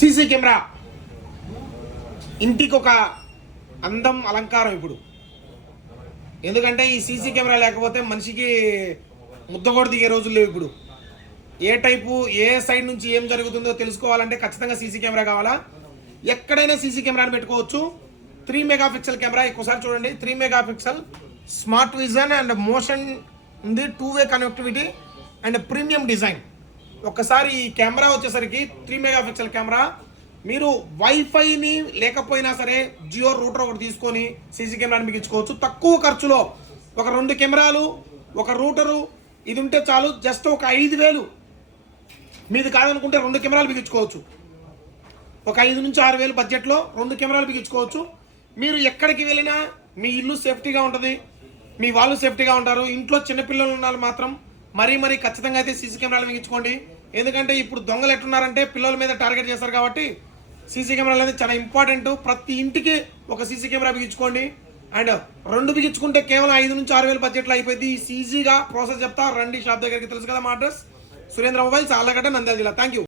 CC camera ఇంటికి ఒక అందం అలంకారం ఇప్పుడు. ఎందుకంటే ఈ సీసీ కెమెరా లేకపోతే మనిషికి ముద్ద కూడా దిగే రోజులు లేవు. ఇప్పుడు ఏ టైపు ఏ సైడ్ నుంచి ఏం జరుగుతుందో తెలుసుకోవాలంటే ఖచ్చితంగా సీసీ కెమెరా కావాలా. ఎక్కడైనా సీసీ కెమెరాని పెట్టుకోవచ్చు. 3 మెగాపిక్సెల్ కెమెరా. ఒక్కసారి చూడండి, 3 megapixel smart vision and motion ఉంది, 2-వే కనెక్టివిటీ అండ్ ప్రీమియం డిజైన్. ఒక్కసారి ఈ కెమెరా వచ్చేసరికి 3 మెగాపిక్సెల్ కెమెరా. మీరు వైఫైని లేకపోయినా సరే జియో రూటర్ ఒకటి తీసుకొని సీసీ కెమెరాని బిగించుకోవచ్చు. తక్కువ ఖర్చులో ఒక 2 కెమెరాలు, ఒక రూటరు ఇది ఉంటే చాలు. జస్ట్ ఒక 5,000 మీది కాదనుకుంటే 2 కెమెరాలు బిగించుకోవచ్చు. ఒక 5 నుంచి 6,000 బడ్జెట్లో 2 కెమెరాలు బిగించుకోవచ్చు. మీరు ఎక్కడికి వెళ్ళినా మీ ఇల్లు సేఫ్టీగా ఉంటుంది, మీ వాళ్ళు సేఫ్టీగా ఉంటారు. ఇంట్లో చిన్నపిల్లలు ఉన్న మాత్రం మరీ ఖచ్చితంగా అయితే సీసీ కెమెరాలు బిగించుకోండి. ఎందుకంటే ఇప్పుడు దొంగలు ఎట్టున్నారంటే పిల్లల మీద టార్గెట్ చేస్తారు కాబట్టి సీసీ కెమెరాలు అనేది చాలా ఇంపార్టెంట్. ప్రతి ఇంటికి ఒక సీసీ కెమెరా బిగించుకోండి. అండ్ 2 బిగించుకుంటే కేవలం 5 నుంచి 6,000 బడ్జెట్లో అయిపోయింది. ఈజీగా ప్రాసెస్ చెప్తా రండి షాప్ దగ్గరికి. తెలుసు కదా మా అడ్రస్ సురేంద్ర మొబైల్స్, ఆళ్ళగడ్డ, నంద్యాల జిల్లా. Thank you.